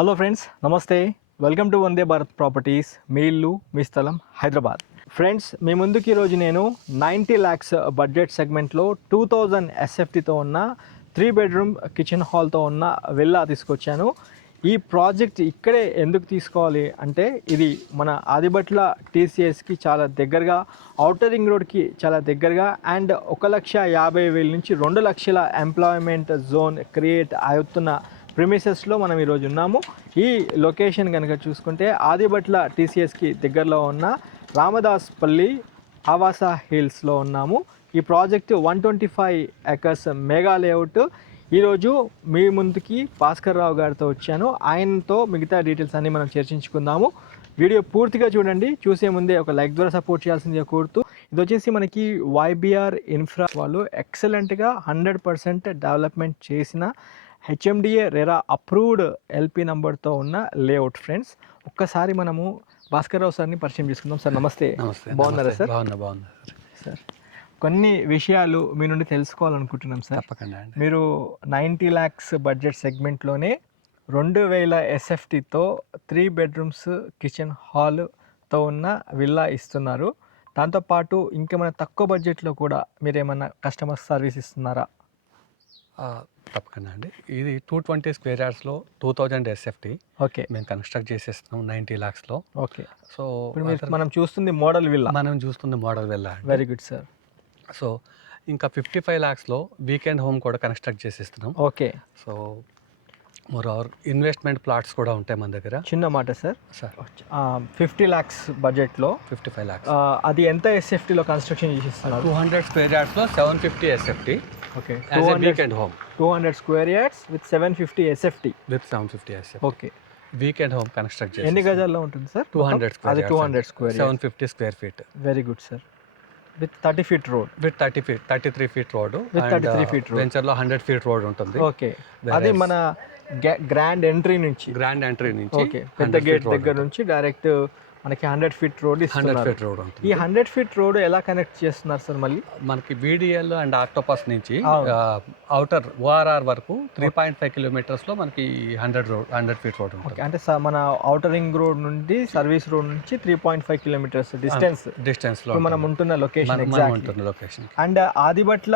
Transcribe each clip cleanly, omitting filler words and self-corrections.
Hello friends, నమస్తే. Welcome to Vande Bharat properties. మీ ఇల్లు మీ స్థలం హైదరాబాద్. ఫ్రెండ్స్, మీ ముందుకి ఈరోజు నేను 90 lakhs బడ్జెట్ సెగ్మెంట్లో 2000 ఎస్ఎఫ్టీతో ఉన్న 3 bedroom కిచెన్ హాల్తో ఉన్న విల్లా తీసుకొచ్చాను. ఈ ప్రాజెక్ట్ ఇక్కడే ఎందుకు తీసుకోవాలి అంటే ఇది మన ఆదిబట్ల టీసీఎస్కి చాలా దగ్గరగా, ఔటర్ రింగ్ రోడ్కి చాలా దగ్గరగా అండ్ 1,50,000 నుంచి 2 లక్షల ఎంప్లాయ్మెంట్ జోన్ క్రియేట్ అవుతున్న ప్రిమిసెస్లో మనం ఈరోజు ఉన్నాము. ఈ లొకేషన్ కనుక చూసుకుంటే ఆదిబట్ల టీసీఎస్కి దగ్గరలో ఉన్న రామదాస్పల్లి ఆవాస హిల్స్లో ఉన్నాము. ఈ ప్రాజెక్టు 125 acres మెగా లేఅవుట్. ఈరోజు మీ ముందుకి భాస్కర్ రావు గారితో వచ్చాను. ఆయనతో మిగతా డీటెయిల్స్ అన్నీ మనం చర్చించుకుందాము. వీడియో పూర్తిగా చూడండి. చూసే ముందే ఒక లైక్ ద్వారా సపోర్ట్ చేయాల్సిందిగా కోరుతూ, ఇది వచ్చేసి మనకి YBR ఇన్ఫ్రా వాళ్ళు ఎక్సలెంట్గా 100% డెవలప్మెంట్ చేసిన హెచ్ఎండిఏ రెరా అప్రూవ్డ్ ఎల్పి నంబర్తో ఉన్న లేఅవుట్. ఫ్రెండ్స్, ఒక్కసారి మనము భాస్కర్ రావు సార్ని పరిచయం చేసుకుందాం. సార్ నమస్తే. బాగున్నారా సార్? బాగున్నా సార్, కొన్ని విషయాలు మీ నుండి తెలుసుకోవాలనుకుంటున్నాం సార్. తప్పకుండా. మీరు 90 lakhs బడ్జెట్ సెగ్మెంట్లోనే 2000 ఎస్ఎఫ్టీతో 3 bedrooms కిచెన్ హాల్తో ఉన్న విల్లా ఇస్తున్నారు. దాంతోపాటు ఇంకేమైనా తక్కువ బడ్జెట్లో కూడా మీరు ఏమైనా కస్టమర్ సర్వీస్ ఇస్తున్నారా? తప్పకుండా అండి. ఇది 220 square yardsలో 2000 ఎస్ఎఫ్టీ. ఓకే, మేము కన్స్ట్రక్ట్ చేసేస్తున్నాం 90 lakhsలో. ఓకే. సో మనం చూస్తుంది మోడల్ విల్లా. మనం చూస్తుంది model villa. Very good sir. So ఇంకా 55 lakhsలో వీకెండ్ హోమ్ కూడా కన్స్ట్రక్ట్ చేసేస్తున్నాం. Okay. So more investment plots కూడా ఉంటాయి మన దగ్గర. చిన్న మాట సార్, 50 lakhs బడ్జెట్లో 55 lakhs అది ఎంత ఎస్ఎఫ్టీలో కన్స్ట్రక్షన్ చేసిస్తున్నారు? 200 square yardsలో 750 SFT. Okay, weekend home 200 square yards with 750 SFT. With 750 SFT. Okay. Weekend home construct చేసి ఎన్ని గజాల్లో ఉంటుంది సార్? 200 square అది yards 200 square yards. 750 square feet. Very good sir. With 30 feet road. With 33 feet road. With 33 feet road. వెంచర్లో 100 feet road ఉంటుంది. Okay. అది మన grand entry నుంచి, గ్రాండ్ ఎంట్రీ నుంచి, ఓకే, పెద్ద గేట్ దగ్గర నుంచి డైరెక్ట్ మనకి 100 feet రోడ్ 100 ఇస్తున్నారు. feet రోడ్ ఉంటుంది. ఈ 100 feet రోడ్ ఎలా కనెక్ట్ చేస్తున్నారు సార్? మళ్ళీ మనకి BDL అండ్ ఆక్టోపస్ నుంచి అవుటర్ ORR వరకు 3.5 kilometers మనకి 100 feet రోడ్ ఉంటుంది. ఓకే, అంటే మన ఔటర్ రింగ్ రోడ్ నుండి సర్వీస్ రోడ్ నుంచి 3.5 kilometers డిస్టెన్స్ లో మనం ఉంటున్న location. Location. And Adibatla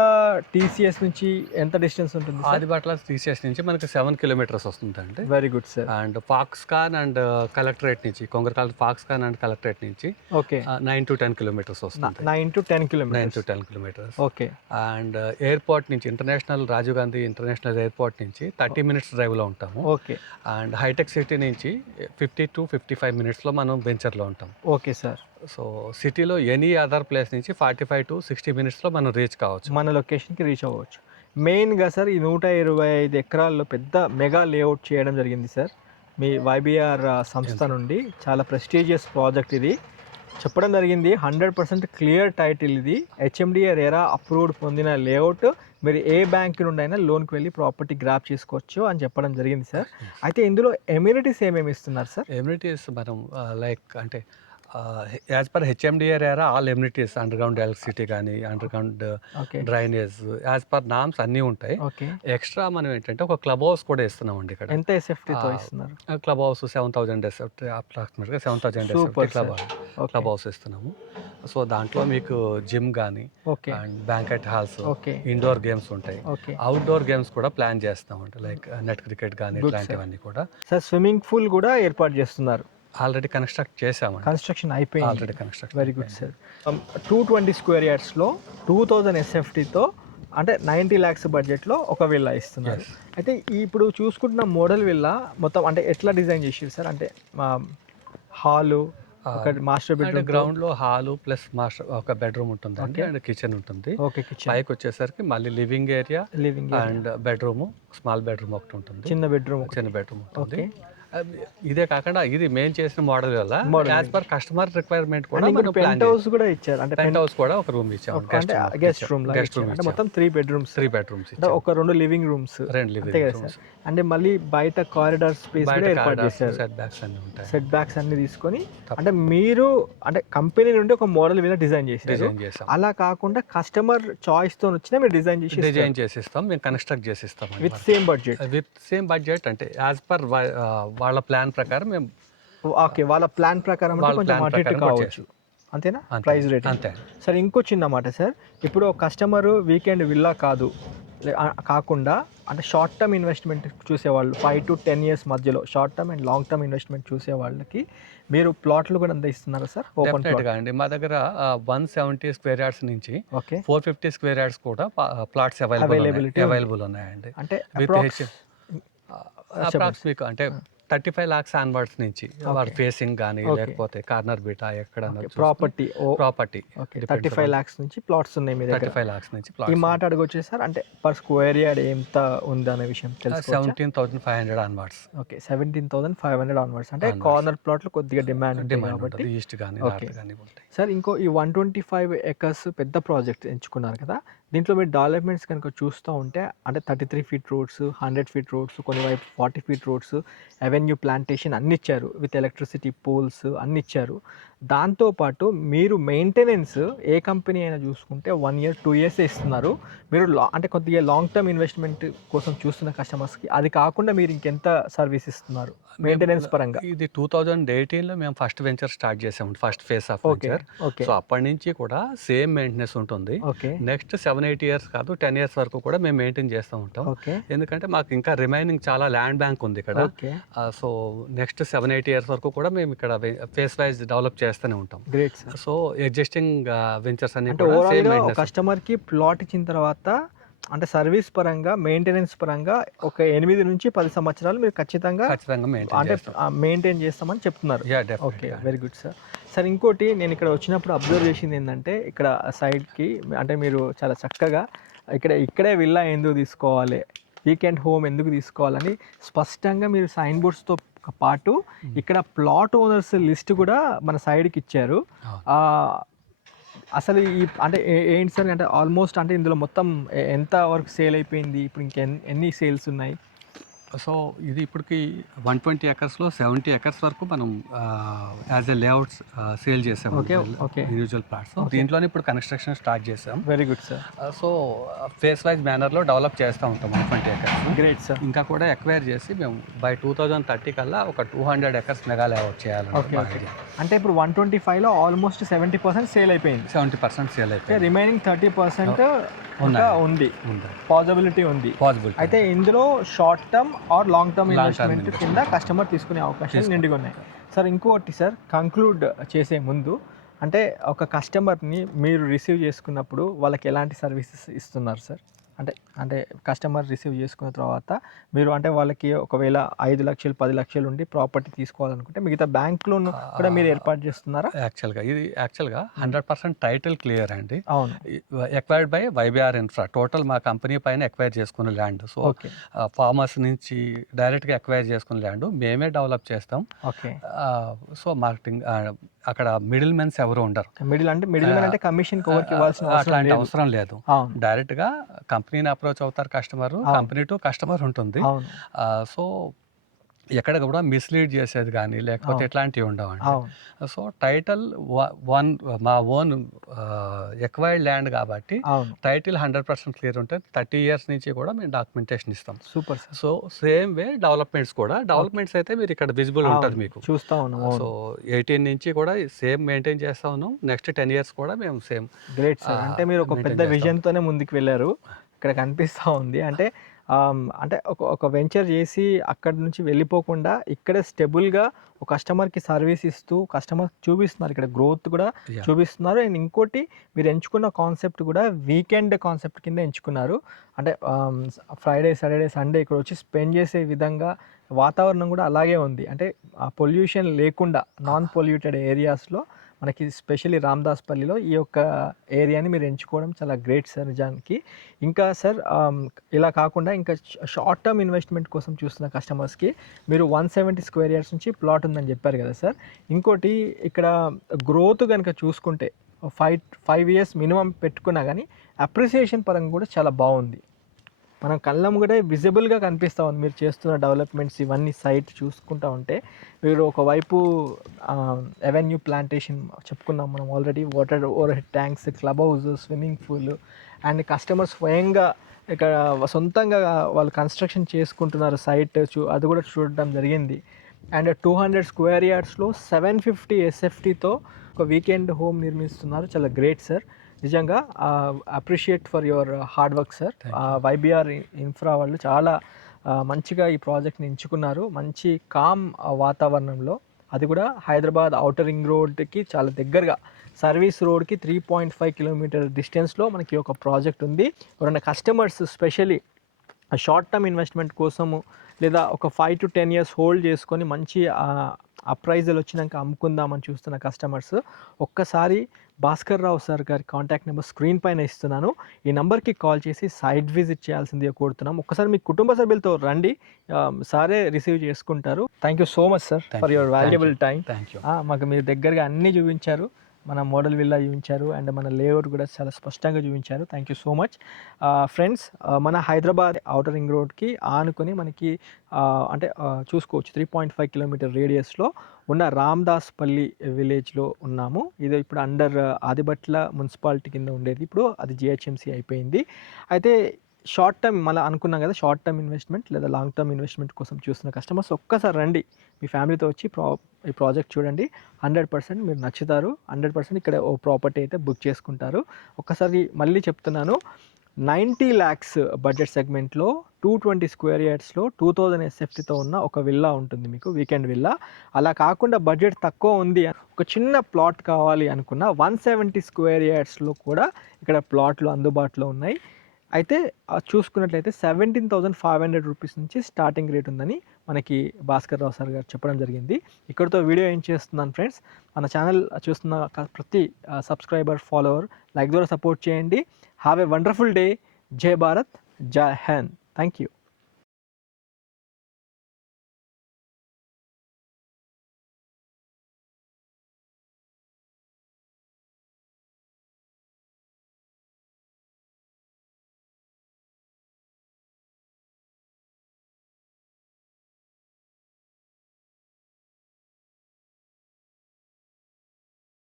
TCS నుంచి ఎంత డిస్టెన్స్ ఉంటుంది? ఆదిబట్ల టీసీఎస్ నుంచి మనకి 7 kilometers వస్తుందండి. Very good sir. And Foxconn and collectorate నుంచి, కొంగరకాల ఫాక్స్కాన్ అండ్ కలెక్టరేట్ నుంచి ఓకే 9 to 10 kilometers వస్తుంది. 9 to 10 kilometers. Okay. And airport నుంచి, international Rajiv Gandhi international airport నుంచి 30 minutes డ్రైవ్లో ఉంటాము. ఓకే. అండ్ హైటెక్ సిటీ నుంచి 50 to 55 minutes మనం వెంచర్లో ఉంటాం. Okay sir. సో సిటీలో ఎనీ అదర్ ప్లేస్ నుంచి 45 to 60 minutes మనం రీచ్ కావచ్చు, మన లొకేషన్కి రీచ్ అవ్వచ్చు. మెయిన్గా సార్, ఈ 125 ఎకరాల్లో పెద్ద మెగా లేఅవుట్ చేయడం జరిగింది సార్ మీ YBR సంస్థ నుండి. చాలా ప్రెస్టీజియస్ ప్రాజెక్ట్ ఇది. చెప్పడం జరిగింది 100% క్లియర్ టైటిల్. ఇది హెచ్ఎండిఏ రెరా అప్రూవ్డ్ పొందిన లేఅవుట్. మీరు ఏ బ్యాంక్ నుండి అయినా లోన్కి వెళ్ళి ప్రాపర్టీ గ్రాప్ చేసుకోవచ్చు అని చెప్పడం జరిగింది సార్. అయితే ఇందులో ఎమ్యూనిటీస్ ఏమేమి ఇస్తున్నారు సార్? ఎమ్యూనిటీస్ మనం లైక్ అంటే as per HMDA RERA all amenities, underground electricity కానీ, underground drainage, as per norms అన్నీ ఉంటాయి. ఎక్స్ట్రా మనం ఏంటంటే ఒక క్లబ్ హౌస్ కూడా ఇస్తున్నాం అండి ఇక్కడ. ఎంత ఎస్ఎఫ్టీతో ఇస్తున్నారు? క్లబ్ హౌస్ 7,000 ఎస్ఎఫ్టీ, అప్రాక్సిమేట్గా 7,000 ఎస్ఎఫ్టీ క్లబ్ హౌస్ ఇస్తున్నాము. సో దాంట్లో మీకు జిమ్ కానీ and banquet halls, indoor games ఉంటాయి. అవుట్డోర్ గేమ్స్ కూడా ప్లాన్ చేస్తామంటే లైక్ నెట్ క్రికెట్ కానీ ఇట్లాంటివన్నీ కూడా. సార్, స్విమ్మింగ్ పూల్ కూడా ఏర్పాటు చేస్తున్నారు? ఆల్రెడీ కన్స్ట్రక్ట్ చేసాము. కన్స్ట్రక్షన్ అయిపోయింది already construction. Very good sir. 220 square yardsలో 2000 ఎస్ఎఫ్టీతో అంటే 90 lakhs బడ్జెట్లో ఒక విల్లా ఇస్తున్నారు. అయితే ఇప్పుడు చూసుకుంటున్న మోడల్ విల్లా మొత్తం అంటే ఎట్లా డిజైన్ చేసారు సార్? అంటే హాలు, ఒక మాస్టర్ బెడ్రూమ్, గ్రౌండ్ లో హాలు ప్లస్ మాస్టర్ ఒక బెడ్రూమ్ ఉంటుంది అండ్ కిచెన్ ఉంటుంది. పైకి వచ్చేసరికి మళ్ళీ living area and bedroom, small bedroom ఒకటి ఉంటుంది, చిన్న బెడ్రూమ్ ఉంటుంది. ఇదే కాకుండా ఇది మేము చేసిన మోడల్ వల్ల యాజ్ పర్ కస్టమర్ రిక్వైర్మెంట్ కూడా పెంట్ హౌస్ కూడా ఇచ్చారు. అంటే పెంట్ హౌస్ కూడా ఒక రూమ్ ఇచ్చాము, గెస్ట్ రూమ్ అంటే మొత్తం 3 bedrooms, ఒక 2 లివింగ్ రూమ్స్, 2 లివింగ్ రూమ్స్. అంటే మళ్ళీ బయట కారిడార్ స్పేస్ కూడా ఏర్పాటు చేశారు. సెట్ బ్యాక్స్ అన్ని తీసుకొని, అంటే మీరు అంటే కంపెనీ నుండి ఒక మోడల్ మీద డిజైన్ చేశారు. అలా కాకుండా కస్టమర్ చాయిస్ తో వచ్చినా మీరు డిజైన్ చేసిస్తాం, మేము కన్స్ట్రక్ట్ చేసిస్తాం విత్ సేమ్ బడ్జెట్ అంటే యాజ్ పర్ వాళ్ళ ప్లాన్ ప్రకారం మేము ఓకే, వాళ్ళ ప్లాన్ ప్రకారం అంటే వాళ్ళ కొంచెం plan అటు ఇటు ప్రకారం కూడా కావచ్చు, అంతేనా అంతే. Price rate? అంతే. సరే ఇంకో చిన్న మాట సార్, ఇప్పుడు కస్టమరు వీకెండ్ విల్లా కాదు కాకుండా అంటే షార్ట్ టర్మ్ ఇన్వెస్ట్మెంట్ చూసేవాళ్ళు 5 to 10 years మధ్యలో short term and long term investment చూసే వాళ్ళకి మీరు ప్లాట్లు కూడా అంత ఇస్తున్నారా సార్? ఓపెన్ డెఫినెట్గా అండి, మా దగ్గర 170 స్క్వేర్ యార్డ్స్ నుంచి ఓకే 450 స్క్వేర్ యార్డ్స్ కూడా ప్లాట్స్ అవైలబుల్ ఉన్నాయండి. అంటే విత్ అప్రాక్స్ మీకు అంటే 35 lakhs ఆన్వర్డ్స్ నుంచి వాడు ఫేసింగ్ కానీ లేకపోతే కార్నర్ బీటా ఎక్కడ ప్రాపర్టీ 35 lakhs నుంచి ప్లాట్స్ ఉన్నాయి మీ దగ్గర. 35 lakhs నుంచి ఈ మాట అడగొచ్చే సార్, అంటే పర్ స్క్వేర్ యార్డ్ ఎంత ఉంది అనే విషయం తెలుసుకోవచ్చా? 17,500 ఆన్వర్డ్స్. ఓకే 17,500 ఆన్వర్డ్స్, అంటే కార్నర్ ప్లాట్లు కొద్దిగా డిమాండ్ ఉంటుంది ఈస్ట్ కానీ నార్త్ కానీ ఉంటాయి సార్. ఇంకో ఈ 125 acres పెద్ద ప్రాజెక్ట్ ఎంచుకున్నారు కదా, దీంట్లో మీరు డెవలప్మెంట్స్ కనుక చూస్తూ ఉంటే అంటే 33 feet రోడ్స్, 100 feet రోడ్స్, కొన్ని వైపు 40 feet రోడ్స్, అవెన్యూ ప్లాంటేషన్ అన్ని ఇచ్చారు, విత్ ఎలక్ట్రిసిటీ పోల్స్ అన్ని ఇచ్చారు. దాంతోపాటు మీరు మెయింటెనెన్స్ ఏ కంపెనీ అయినా చూసుకుంటే 1 year 2 years ఇస్తున్నారు. మీరు అంటే కొద్దిగా లాంగ్ టర్మ్ ఇన్వెస్ట్మెంట్ కోసం చూస్తున్న కస్టమర్స్కి అది కాకుండా మీరు ఇంకెంత సర్వీస్ ఇస్తున్నారు మెయింటెనెన్స్ పరంగా? ఇది 2018లో మేము ఫస్ట్ వెంచర్ స్టార్ట్ చేసాము, first face of venture. So అప్పటి నుంచి కూడా సేమ్ మెయింటెనెన్స్ ఉంటుంది. నెక్స్ట్ 7-8 years కాదు 10 years వరకు కూడా మేము మెయింటైన్ చేస్తూ ఉంటాం. ఎందుకంటే మాకు ఇంకా రిమైనింగ్ చాలా ల్యాండ్ బ్యాంక్ ఉంది ఇక్కడ. సో నెక్స్ట్ 7-8 years వరకు కూడా మేము ఇక్కడ ఫేస్ వైజ్ డెవలప్ చేస్తూనే ఉంటాం. గ్రేట్. సో ఎగ్జిస్టింగ్ వెంచర్స్ అన్ని కస్టమర్ కి ప్లాట్ ఇచ్చిన తర్వాత అంటే సర్వీస్ పరంగా మెయింటెనెన్స్ పరంగా ఒక 8 నుంచి 10 సంవత్సరాలు మీరు ఖచ్చితంగా అంటే మెయింటైన్ చేస్తామని చెప్తున్నారు. Okay, very good sir. Sir ఇంకోటి నేను ఇక్కడ వచ్చినప్పుడు అబ్జర్వ్ చేసింది ఏంటంటే, ఇక్కడ సైడ్కి అంటే మీరు చాలా చక్కగా ఇక్కడే విల్లా ఎందుకు తీసుకోవాలి, వీకెండ్ హోమ్ ఎందుకు తీసుకోవాలని స్పష్టంగా మీరు సైన్ బోర్డ్స్తో పాటు ఇక్కడ ప్లాట్ ఓనర్స్ లిస్ట్ కూడా మన సైడ్కి ఇచ్చారు. అసలు ఈ అంటే ఏంటి సార్, అంటే ఆల్మోస్ట్ అంటే ఇందులో మొత్తం ఎంత వరకు సేల్ అయిపోయింది, ఇప్పుడు ఎన్ని సేల్స్ ఉన్నాయి? సో ఇది ఇప్పటికి 120 acresలో 70 acres వరకు మనం యాజ్ ఎ లేఅవుట్స్ సేల్ చేసాము, ఇండివిజువల్ ప్లాట్స్. దీంట్లోనే ఇప్పుడు కన్స్ట్రక్షన్ స్టార్ట్ చేసాం. Very good sir. So phase wise మేనర్లో డెవలప్ చేస్తూ ఉంటాం 120 acres. Great sir. ఇంకా కూడా ఎక్వైర్ చేసి మేము బై 2030 కల్లా ఒక 200 acres మెగా లేఅవుట్ చేయాలి. అంటే ఇప్పుడు 125లో ఆల్మోస్ట్ 70% సేల్ అయిపోయింది. 70% సేల్ అయిపోయింది. రిమైనింగ్ 30% ఉంది, పాసిబిలిటీ ఉంది. అయితే ఇందులో short term are long term investment కింద కస్టమర్ తీసుకునే అవకాశాలు నిండుగా ఉన్నాయి. సార్ ఇంకోటి సార్, కంక్లూడ్ చేసే ముందు అంటే ఒక కస్టమర్ని మీరు రిసీవ్ చేసుకున్నప్పుడు వాళ్ళకి ఎలాంటి సర్వీసెస్ ఇస్తున్నారు సార్? అంటే కస్టమర్ రిసీవ్ చేసుకున్న తర్వాత మీరు అంటే వాళ్ళకి ఒకవేళ 5 లక్షలు 10 లక్షలు ఉండి ప్రాపర్టీ తీసుకోవాలనుకుంటే మిగతా బ్యాంక్ లోన్ కూడా మీరు ఏర్పాటు చేస్తున్నారా? ఇది యాక్చువల్గా 100% టైటిల్ క్లియర్ అండి. అవును. Acquired by YBR infra. Total మా కంపెనీ పైన ఎక్వైర్ చేసుకున్న ల్యాండ్. సో ఫార్మర్స్ నుంచి డైరెక్ట్గా ఎక్వైర్ చేసుకున్న ల్యాండ్ మేమే డెవలప్ చేస్తాం. ఓకే. సో మార్కెటింగ్ అక్కడ మిడిల్ మెన్స్ ఎవరు ఉండరు. మిడిల్ అంటే కమిషన్ అట్లాంటి అవసరం లేదు. డైరెక్ట్గా కంపెనీని అప్రోచ్ అవుతారు కస్టమర్, కంపెనీ టు కస్టమర్ ఉంటుంది. సో ఎక్కడ కూడా మిస్లీడ్ చేసేది కానీ లేకపోతే ఎట్లాంటివి ఉండవండి. సో టైటిల్ మా ఓన్ ఎక్వైర్డ్ ల్యాండ్ కాబట్టి టైటిల్ 100% క్లియర్ ఉంటుంది. 30 years నుంచి కూడా మేము డాక్యుమెంటేషన్ ఇస్తాం. Super. So same way developments అయితే మీరు ఇక్కడ విజిబుల్ ఉంటుంది, మీకు చూస్తా ఉన్నాం. సో 18 నుంచి కూడా సేమ్ మెయింటైన్ చేస్తా ఉన్నాం. నెక్స్ట్ 10 years కూడా మేము సేమ్. Great sir. అంటే మీరు ఒక పెద్ద విజన్తోనే ముందుకు వెళ్ళారు, ఇక్కడ కనిపిస్తూ ఉంది. అంటే ఒక వెంచర్ చేసి అక్కడి నుంచి వెళ్ళిపోకుండా ఇక్కడే స్టెబుల్గా ఒక కస్టమర్కి సర్వీస్ ఇస్తూ కస్టమర్ చూపిస్తున్నారు, ఇక్కడ గ్రోత్ కూడా చూపిస్తున్నారు. అండ్ ఇంకోటి మీరు ఎంచుకున్న కాన్సెప్ట్ కూడా వీకెండ్ కాన్సెప్ట్ కింద ఎంచుకున్నారు. అంటే ఫ్రైడే సాటర్డే సండే ఇక్కడ వచ్చి స్పెండ్ చేసే విధంగా వాతావరణం కూడా అలాగే ఉంది. అంటే పొల్యూషన్ లేకుండా నాన్ పొల్యూటెడ్ ఏరియాస్లో మనకి స్పెషల్లీ రామదాస్పల్లిలో ఈ యొక్క ఏరియాని మీరు ఎంచుకోవడం చాలా గ్రేట్ సార్ నిజానికి. ఇంకా సార్ ఇలా కాకుండా ఇంకా షార్ట్ టర్మ్ ఇన్వెస్ట్మెంట్ కోసం చూస్తున్న కస్టమర్స్కి మీరు 170 square yards నుంచి ప్లాట్ ఉందని చెప్పారు కదా సార్. ఇంకోటి ఇక్కడ గ్రోత్ కనుక చూసుకుంటే 5 years మినిమం పెట్టుకున్నా కానీ అప్రిసియేషన్ పరంగా కూడా చాలా బాగుంది. మనం కళ్ళం కూడా విజిబుల్గా కనిపిస్తూ ఉంది మీరు చేస్తున్న డెవలప్మెంట్స్ ఇవన్నీ సైట్ చూసుకుంటూ ఉంటే. మీరు ఒకవైపు అవెన్యూ ప్లాంటేషన్ చెప్పుకున్నాం మనం already, water over head tanks, club house, swimming pool, and customers స్వయంగా ఇక్కడ సొంతంగా వాళ్ళు కన్స్ట్రక్షన్ చేసుకుంటున్నారు సైట్, అది కూడా చూడడం జరిగింది. అండ్ 200 స్క్వేర్ యార్డ్స్లో 750 ఎస్ఎఫ్టీతో ఒక వీకెండ్ హోమ్ నిర్మిస్తున్నారు. చాలా గ్రేట్ సార్, నిజంగా appreciate for your hard work sir. YBR infra వాళ్ళు చాలా మంచిగా ఈ ప్రాజెక్ట్ని ఎంచుకున్నారు. మంచి కామ్ వాతావరణంలో, అది కూడా హైదరాబాద్ ఔటర్ రింగ్ రోడ్కి చాలా దగ్గరగా, సర్వీస్ రోడ్కి 3.5 కిలోమీటర్ డిస్టెన్స్లో మనకి ఒక ప్రాజెక్ట్ ఉంది. ఎవరైనా customers specially short term investment కోసము లేదా ఒక 5 to 10 years హోల్డ్ చేసుకొని మంచి అప్రైజల్ వచ్చినాక అమ్ముకుందామని చూస్తున్న కస్టమర్స్ ఒక్కసారి భాస్కర్ రావు సార్ గారి కాంటాక్ట్ నెంబర్ స్క్రీన్ పైన ఇస్తున్నాను. ఈ నెంబర్కి కాల్ చేసి సైట్ విజిట్ చేయాల్సిందిగా కోరుతున్నాం. ఒక్కసారి మీ కుటుంబ సభ్యులతో రండి, సారే రిసీవ్ చేసుకుంటారు. Thank you so much sir for your valuable time. మాకు మీరు దగ్గరగా అన్నీ చూపించారు, మన మోడల్ విల్లా చూపించారు అండ్ మన లేఅవుట్ కూడా చాలా స్పష్టంగా చూపించారు. Thank you so much. Friends, మన హైదరాబాద్ ఔటర్ రింగ్ రోడ్కి ఆనుకొని మనకి అంటే చూసుకోవచ్చు 3.5 కిలోమీటర్ రేడియస్లో ఉన్న రామ్దాస్పల్లి విలేజ్లో ఉన్నాము. ఇది ఇప్పుడు అండర్ ఆదిబట్ల మున్సిపాలిటీ కింద ఉండేది, ఇప్పుడు అది జిహెచ్ఎంసీ అయిపోయింది. అయితే షార్ట్ టర్మ్ మళ్ళీ అనుకున్నాం కదా, షార్ట్ టర్మ్ ఇన్వెస్ట్మెంట్ లేదా లాంగ్ టర్మ్ ఇన్వెస్ట్మెంట్ కోసం చూస్తున్న కస్టమర్స్ ఒక్కసారి రండి, మీ ఫ్యామిలీతో వచ్చి ఈ ప్రాజెక్ట్ చూడండి. 100% మీరు నచ్చుతారు. 100% ఇక్కడ ఓ ప్రాపర్టీ అయితే బుక్ చేసుకుంటారు. ఒక్కసారి మళ్ళీ చెప్తున్నాను, 90 lakhs బడ్జెట్ సెగ్మెంట్లో 220 స్క్వేర్ యార్డ్స్లో 2000 ఎస్ఎఫ్టీతో ఉన్న ఒక విల్లా ఉంటుంది మీకు, వీకెండ్ విల్లా. అలా కాకుండా బడ్జెట్ తక్కువ ఉంది, ఒక చిన్న ప్లాట్ కావాలి అనుకున్న 170 స్క్వేర్ యార్డ్స్లో కూడా ఇక్కడ ప్లాట్లు అందుబాటులో ఉన్నాయి. అయితే చూసుకున్నట్లయితే 17,500 రూపీస్ నుంచి స్టార్టింగ్ రేట్ ఉందని మనకి భాస్కర్ రావు సార్ గారు చెప్పడం జరిగింది. ఇక్కడితో వీడియో ఏం చేస్తున్నాను ఫ్రెండ్స్, మన ఛానల్ చూస్తున్న ప్రతి సబ్స్క్రైబర్, ఫాలోవర్ లైక్ ద్వారా సపోర్ట్ చేయండి. Have a wonderful day. జై భారత్, జై హింద్. Thank you.